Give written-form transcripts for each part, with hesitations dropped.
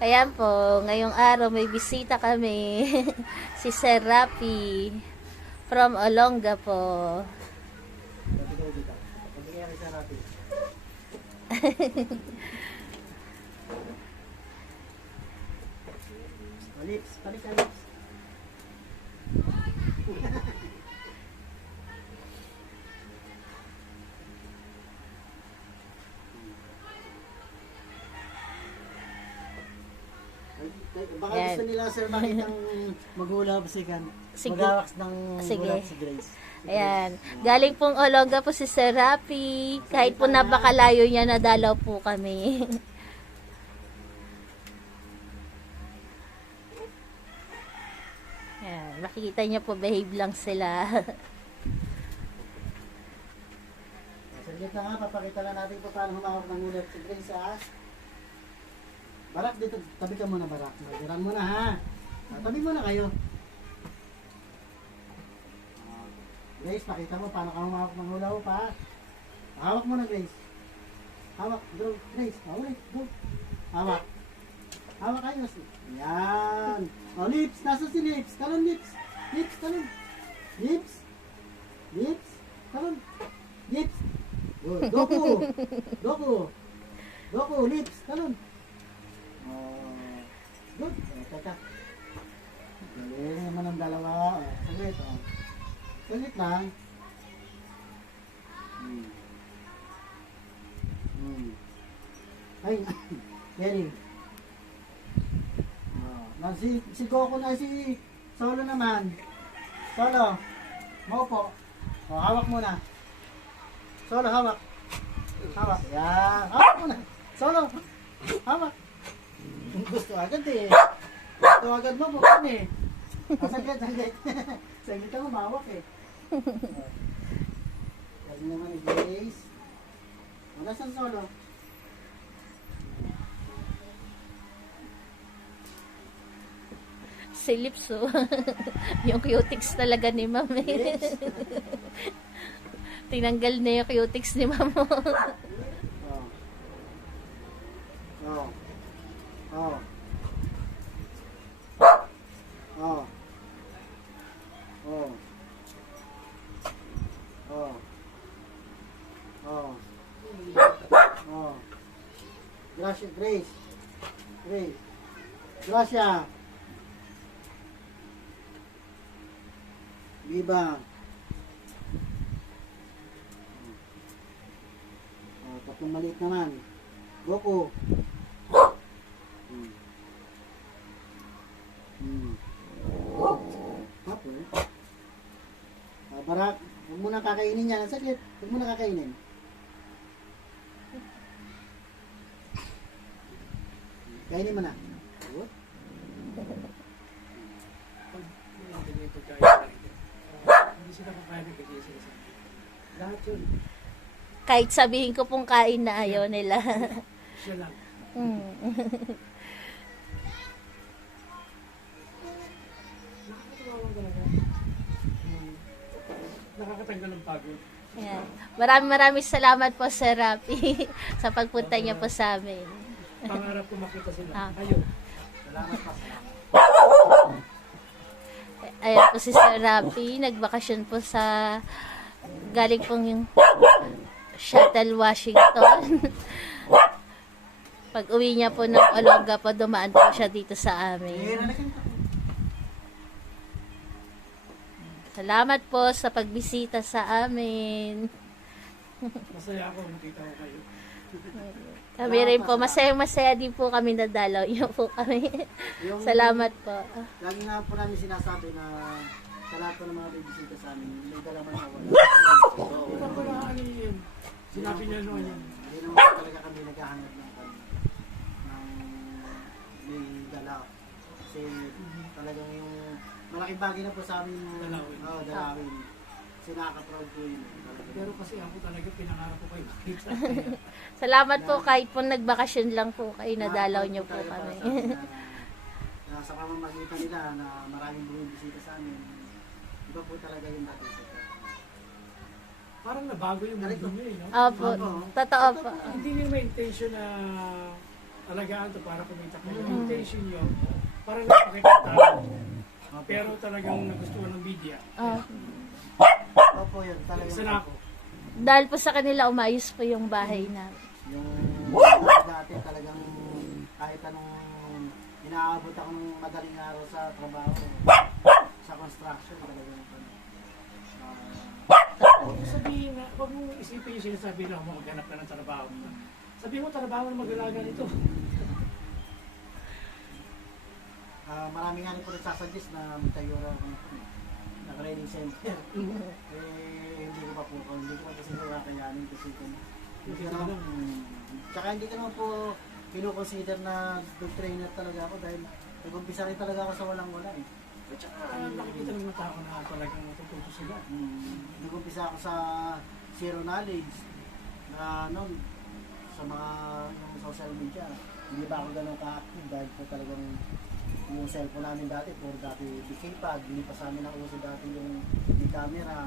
Ayan po, ngayong araw may bisita kami. Si Sir Rapi from Olonga po. Lips, balik ka lips. Baka Yan. gusto nila sir makitang maghula pasikan. Sige. Magawaks ng Sige. gulat si Grace. Ayan, galing pong Olonga po si Sir Rapi. Kahit po napakalayo niya, nadalaw po kami. Ayan, makikita niyo po, behave lang sila. Saglit na nga, papakita lang natin kung paano humawak ng ulat si Grace ha. Barak dito, tabi ka muna Barak. Magiran muna ha. Tabi muna kayo. Grace, pakita mo paano ka humawak ng hula hoop ha. Hawak mo na Grace. Hawak, bro. Grace, hawak, bro. Hawak. Hawak kayo. Yan. O, lips. Nasa si lips. Talon, lips. Lips, talon. Lips. Lips. Talon. Lips. Good. Doku. Doku. Doku, lips. Talon. Good. Teka. Galing naman ang dalawa. Saglit. Saglit lang. Ay, Kenny. Si Coco na si Solo naman. Solo. Maupo. Hawak muna. Solo, hawak. Hawak. Yan. Hawak muna. Solo. Hawak. Gusto agad eh. Gusto agad mo, bukan eh. Saglit, saglit. Saglit ako, mawak eh. Kasi naman ni Grace. Wala siyang Solo. Si Lips, oh. Yung cutics talaga ni Ma'am. Tinanggal na yung cutics ni Ma'am. Oh. Oh. Oh. Oh. Oh. Oh. Oh. Oh. Gracias, Grace. Grace. Gracias. Viva. Oh, tatlong maliit naman. Goku. Hapo. Barak, huwag mo na kakainin yan. Saglit, huwag mo na kakainin. Kainin mo na. Good. Hindi sila papayag kasi sila sa lahat yun. Kahit sabihin ko pong kain na ayaw nila. Siya lang. Nakakatawa lang talaga. Nakakatanggal ng pagod. Ayan. Maraming salamat po Sir Rapi sa pagpunta niya po sa amin. Pangarap ko makita sila. Ah. Ayun. Salamat pa. Ayan po si Sir Rapi, nagbakasyon po sa galing pong yung Shuttle, Washington. Pag uwi niya po ng Olonga po, dumaan po siya dito sa amin. Salamat po sa pagbisita sa amin. Masaya ako nakita ko kayo. Kami rin po, masaya din po kami nadalaw. Yun po kami. Salamat po. Lagi nga po namin sinasabi na sa lahat po ng mga bibisita sa amin, may dalaman na wala. Iba ko na ano yun. Sinabi niya noon yun. Hindi naman talaga kami naghahanap ng may dala. Kasi talagang yung malaking bagay na po sa amin yung Dalawin. dalawin. Sinaka-proud po yun. Talaga. Pero kasi ako talaga pinangarap ko kayo makita. Salamat po kahit po nagbakasyon lang po kayo, nadalaw niyo po kami. Na sa pamamagitan nila na maraming bumibisita sa amin, iba po talaga yung dati sa Parang nabago yung mundo niyo eh, no? Opo, totoo po. Hindi niyo may intention na talagaan to para kumita kayo. Yung intention nyo, para lang pakita tao. Pero talagang nagustuhan ng media. Opo, yun. Talagang Isa na ako. Dahil po sa kanila, umayos po yung bahay namin. yung dati talagang kahit anong inaabot ako ng madaling araw sa trabaho, sa construction talagang Huwag mo sabihin nga, huwag mo isipin yung sinasabi na mo maghanap ka ng trabaho. Sabihin mo, trabaho na mag-alaga nito. marami nga rin po nagsasuggest na tayo raw na training center. Hindi ko pa po, hindi ko pa kasi kakayanin kasi kung hindi ko naman, tsaka hindi ko naman po pinukonsider na dog trainer talaga ako dahil nag-umpisa rin talaga ako sa walang-wala eh. At saka nakikita ng mga tao na talagang natututo sila. Nag-umpisa ako sa zero knowledge na noon sa mga yung social media. Hindi ba ako ganun ka-active dahil po talagang yung cellphone namin dati, puro dati bikipad, hindi pa sa amin ang uso dati yung may camera.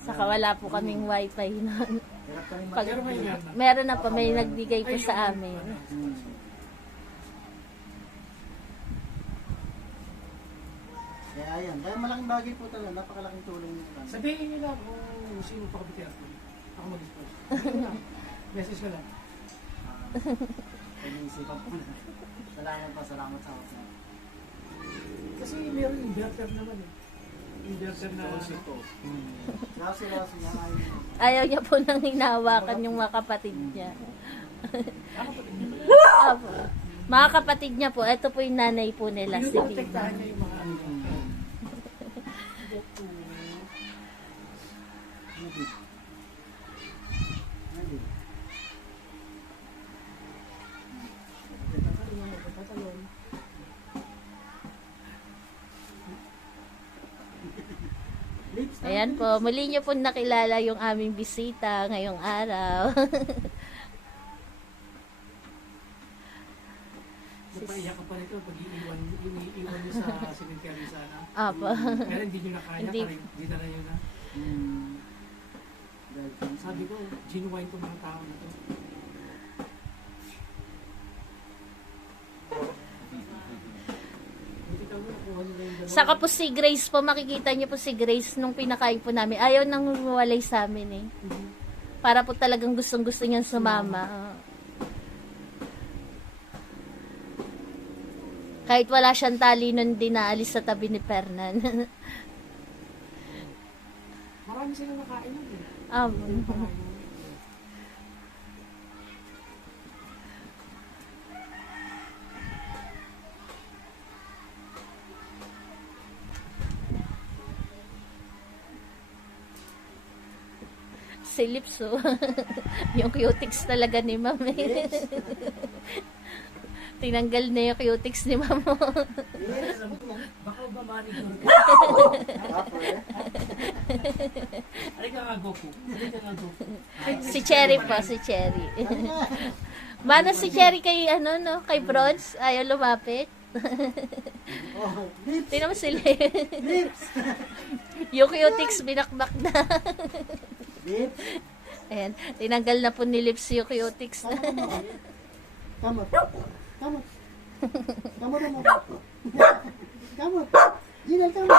Saka wala po kaming wifi noon. Hirap kami Pag- Pero may nga na. Meron na po, may nagbigay po sa amin. Kaya yan, kaya malaking bagay po talaga, napakalaking tulong yun. Sabihin nyo lang kung sino pa kabitihan ko. Ako mag-dispose. Message ka lang. Pag-iisipan po na. Salamat sa ako. Kasi meron inverter naman eh. Inverter na ito. Sila Ayaw niya po nang hinahawakan yung mga kapatid niya. Ako pa rin nyo. Apo. Mga kapatid niya po, ito po yung nanay po nila, si Pinuprotektahan Bina. niya yung mga ano. Ayan po, muli niyo po nakilala yung aming bisita ngayong araw. Napaiyak ka pa rito pag iniiwan niyo sa cemetery sana. Apo. Pero hindi niyo na kaya, Hindi. parang hindi na yun na. Sabi ko, genuine ko mga tao na to. Buti ka mo, nakuha nila yung dalawa. Saka po si Grace po, makikita niyo po si Grace nung pinakain po namin. Ayaw nang walay sa amin eh. Para po talagang gustong-gusto niyang sumama. Kahit wala siyang tali nun, dinaalis sa tabi ni Fernan. Marami sila nakain nun eh. Apo. Si Lips, oh. Yung cutics talaga ni Ma'am. eh. Tinanggal na yung cutics ni Ma'am. Baka ba manicure ka? Ay ka nga Goku. Ay ka nga Goku. Si Cherry po, si Cherry. Mana si Cherry kay, ano, no? Kay Bronze? Ayaw lumapit. Tingnan mo sila. Yung cutics, binakbak na. Ayan, tinanggal na po ni Lips yung cutics. Kamot. Kamot. Kamot mo. Kamot. Ginal kamot.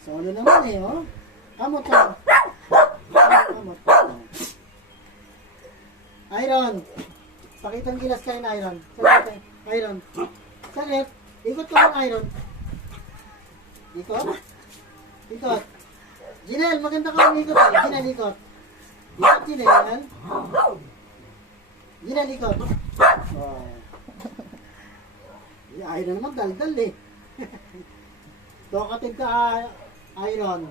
Solo naman eh, oh. Kamot ka. Kamot. Iron. Pakitang gilas kayo na Iron. Saglit. Iron. Saglit. Ikot ko ng Iron. Ikot. Ikot. Ginal, maganda ka ng ikot eh. Ginal, ikot. Ikot, Ginal. Ginal, ikot. Oh. Iron naman, daldal eh. Talkative ka, Iron.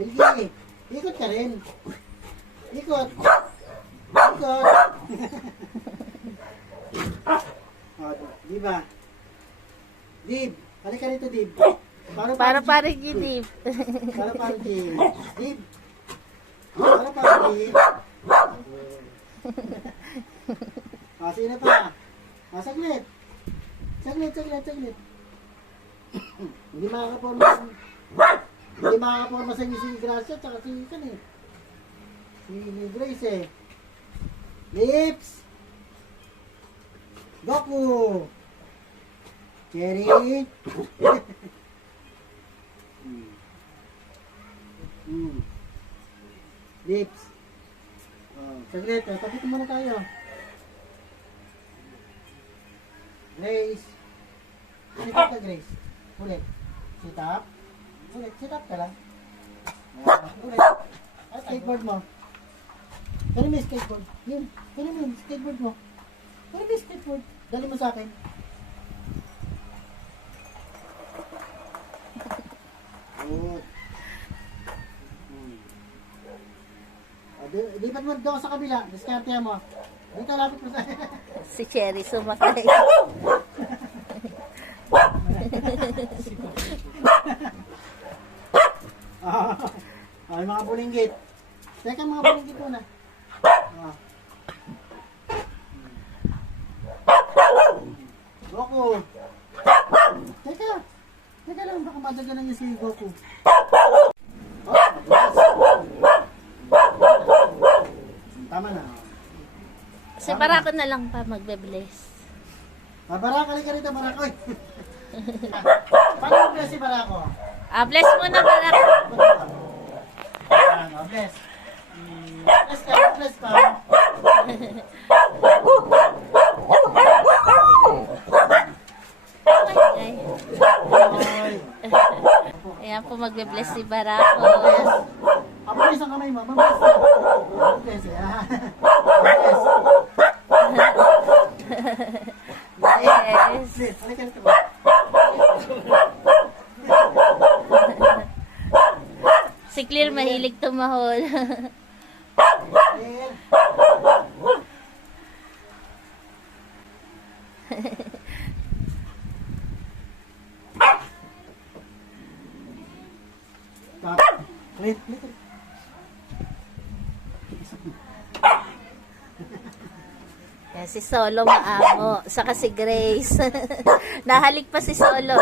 Milgi, ikot ka rin. Ikot. Ikot. Oh, di ba? Dib, halika rito, Dib. Para gidip. Para Dib. Dib. Para Dib. Sino pa? Saglit. Saglit. Hindi makakaporma sa inyo si Gracia tsaka si Grace eh. Lips. Goku. Cherry. Lips. Oh, saglit. Tapos muna tayo. Grace. Sit up ka, Grace. Ulit. Sit up. Ulit. Sit up ka lang. Ulit. At skateboard mo. Kaya mo yung skateboard. Yun. Kaya mo yung skateboard mo. Kaya mo yung skateboard. Dali mo sa akin. Good. Lipat mo doon sa kabila. Diskarte mo. Dito, lapit mo sa Si Cherry sumakay. Ay, mga bulinggit. Teka, mga bulinggit muna. Ah. Goku. Teka. Teka lang, baka madaganan niya si Goku. Oh, yes. Tama na. Si Barako na lang pa magbe-bless. Barako, halika rito, Barako. Oy. Paano mag-bless si Barako? Bless muna Barako. Ayan, bless. Bless ka, bless ka. Ay. Oy. Ayan po magbe-bless si Barako. Bless ang kamay mo. Bless ka. Bless, yan. Bless. Yes. Bless, halika rito. Si Clear mahilig tumahol. Clear. Stop. Clear, clear. Yan, si Solo maamo. Saka si Grace. Nahalik pa si Solo.